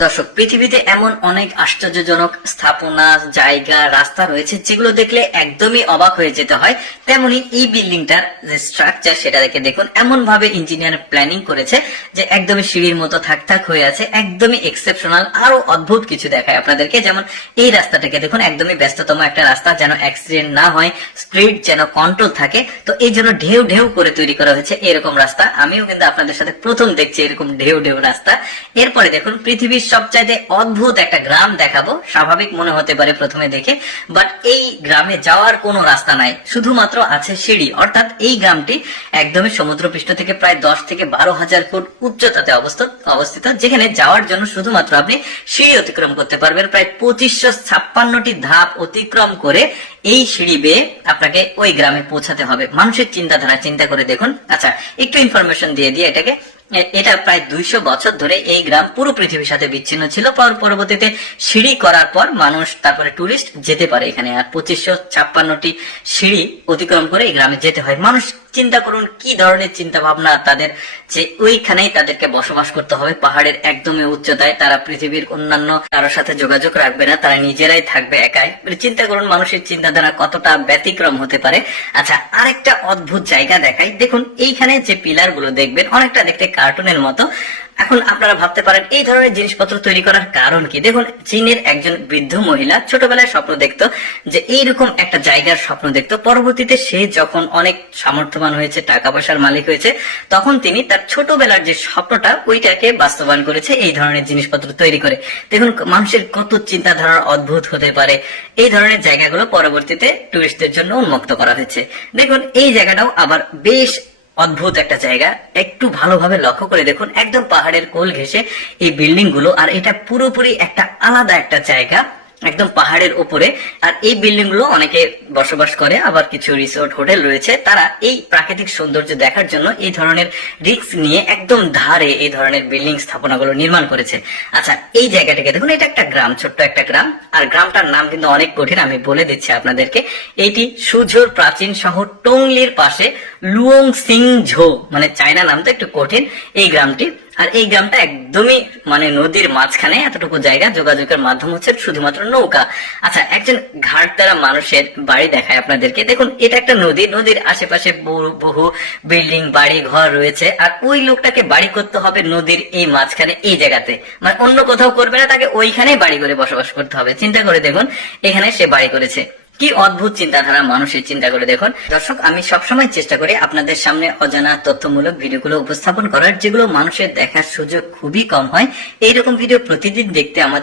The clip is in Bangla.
দর্শক, পৃথিবীতে এমন অনেক আশ্চর্যজনক স্থাপনা, জায়গা, রাস্তা রয়েছে যেগুলো দেখলে একদমই অবাক হয়ে যেতে হয়। তেমনি এই বিল্ডিংটার যে স্ট্রাকচার সেটা দেখে দেখুন। এমন ভাবে ইঞ্জিনিয়ার প্ল্যানিং করেছে যে একদমই সিঁড়ির মতো থাক থাক হয়ে আছে, একদমই এক্সেপশনাল আরও অদ্ভুত কিছু দেখায় আপনাদেরকে। যেমন এই রাস্তাটাকে দেখুন, একদমই ব্যস্ততম একটা রাস্তা যেন অ্যাক্সিডেন্ট না হয় স্পিড যেন কন্ট্রোল থাকে। তো এই জন্য ঢেউ ঢেউ করে তৈরি করা হয়েছে এরকম রাস্তা। আমিও কিন্তু আপনাদের সাথে প্রথম দেখছি এরকম ঢেউ ঢেউ রাস্তা। এরপরে দেখুন, পৃথিবীর সবচাইতে অদ্ভুত একটা গ্রাম দেখাবো। স্বাভাবিক মনে হতে পারে প্রথমে দেখে বাট এই গ্রামে যাওয়ার কোনো রাস্তা নাই। শুধুমাত্র আছে সিঁড়ি। অর্থাৎ এই গ্রামটি একদমই সমুদ্রপৃষ্ঠ থেকে প্রায় দশ থেকে বারো হাজার ফুট উচ্চতাতে অবস্থিত অবস্থিত, যেখানে যাওয়ার জন্য শুধুমাত্র আপনি সিঁড়ি অতিক্রম করতে পারবেন। প্রায় পঁচিশশো ছাপ্পান্নটি ধাপ অতিক্রম করে এই সিঁড়ি বেয়ে আপনাকে ওই গ্রামে পৌঁছাতে হবে। মানুষের চিন্তাধারা চিন্তা করে দেখুন। আচ্ছা একটু ইনফরমেশন দিয়ে দিয়ে এটাকে। এটা প্রায় দুইশো বছর ধরে এই গ্রাম পুরো পৃথিবীর সাথে বিচ্ছিন্ন ছিল। পরবর্তীতে সিঁড়ি করার পর মানুষ, তারপরে টুরিস্ট যেতে পারে এখানে। আর পঁচিশশো ছাপ্পান্নটি সিঁড়ি অতিক্রম করে এই গ্রামে যেতে হয়। মানুষ চিন্তা করুন, কি ধরনের চিন্তা ভাবনা তাদের যে ওইখানেই তাদেরকে বসবাস করতে হবে। পাহাড়ের একদমই উচ্চতায় তারা পৃথিবীর অন্যান্য কারোর সাথে যোগাযোগ রাখবে না, তারা নিজেরাই থাকবে একাই। মানে চিন্তা করুন, মানুষের চিন্তাধারা কতটা ব্যতিক্রম হতে পারে। আচ্ছা আরেকটা অদ্ভুত জায়গা দেখাই। দেখুন, এইখানে যে পিলারগুলো দেখবেন, অনেকটা দেখতে কার্টুনের মতো। এখন আপনারা ভাবতে পারেন, এই ধরনের জিনিসপত্র তৈরি করার কারণ কি? দেখুন, চীনের একজন বৃদ্ধ মহিলা ছোটবেলায় স্বপ্ন দেখতো যে এইরকম একটা জায়গার স্বপ্ন দেখতো। পরবর্তীতে সে যখন অনেক সামর্থ্যবান হয়েছে টাকা পয়সার মালিক হয়েছে, তখন তিনি তার ছোটবেলার যে স্বপ্নটা, ওইটাকে বাস্তবায়ন করেছে এই ধরনের জিনিসপত্র তৈরি করে। দেখুন, মানুষের কত চিন্তাধারার অদ্ভুত হতে পারে। এই ধরনের জায়গাগুলো পরবর্তীতে টুরিস্টদের জন্য উন্মুক্ত করা হয়েছে। দেখুন, এই জায়গাটাও আবার বেশ অদ্ভুত একটা জায়গা। একটু ভালোভাবে লক্ষ্য করে দেখুন, একদম পাহাড়ের কোল ঘেসে এই বিল্ডিংগুলো, আর এটা পুরোপুরি একটা আলাদা একটা জায়গা। একদম পাহাড়ের উপরে, আর এই বিল্ডিংগুলো অনেকে বসবাস করে, আবার কিছু রিসোর্ট হোটেল রয়েছে। তারা এই প্রাকৃতিক সৌন্দর্য দেখার জন্য এই ধরনের রিস্ক নিয়ে একদম ধারে এই ধরনের বিল্ডিং স্থাপনাগুলো নির্মাণ করেছে। আচ্ছা এই জায়গাটাকে দেখুন, এটা একটা গ্রাম, ছোট্ট একটা গ্রাম। আর গ্রামটার নাম কিন্তু অনেক কঠিন, আমি বলে দিচ্ছি আপনাদেরকে। এইটি সুঝোর প্রাচীন শহর টংলির পাশে লুয়ং সিং ঝো মানে চায়না নাম তো একটু কঠিন। এই গ্রামটি আর এই গ্রামটা একদমই মানে নদীর মাঝখানে এতটুকু জায়গা, যোগাযোগের মাধ্যম হচ্ছে শুধুমাত্র নৌকা। আচ্ছা একজন ঘাট দ্বারা মানুষের বাড়ি দেখায় আপনাদেরকে। দেখুন, এটা একটা নদী। নদীর আশেপাশে বহু বিল্ডিং বাড়ি ঘর রয়েছে। আর ওই লোকটাকে বাড়ি করতে হবে নদীর এই মাঝখানে, এই জায়গাতে। মানে অন্য কোথাও করবে না, তাকে ওইখানেই বাড়ি করে বসবাস করতে হবে। চিন্তা করে দেখুন, এখানে সে বাড়ি করেছে। কি অদ্ভুত চিন্তাধারা মানুষের চিন্তা করে দেখুন। দর্শক, আমি সবসময় চেষ্টা করি আপনাদের সামনে অজানা তথ্যমূলক ভিডিওগুলো উপস্থাপন করার, যেগুলো মানুষের দেখার সুযোগ খুবই কম হয়। এইরকম ভিডিও প্রতিদিন দেখতে আমাদের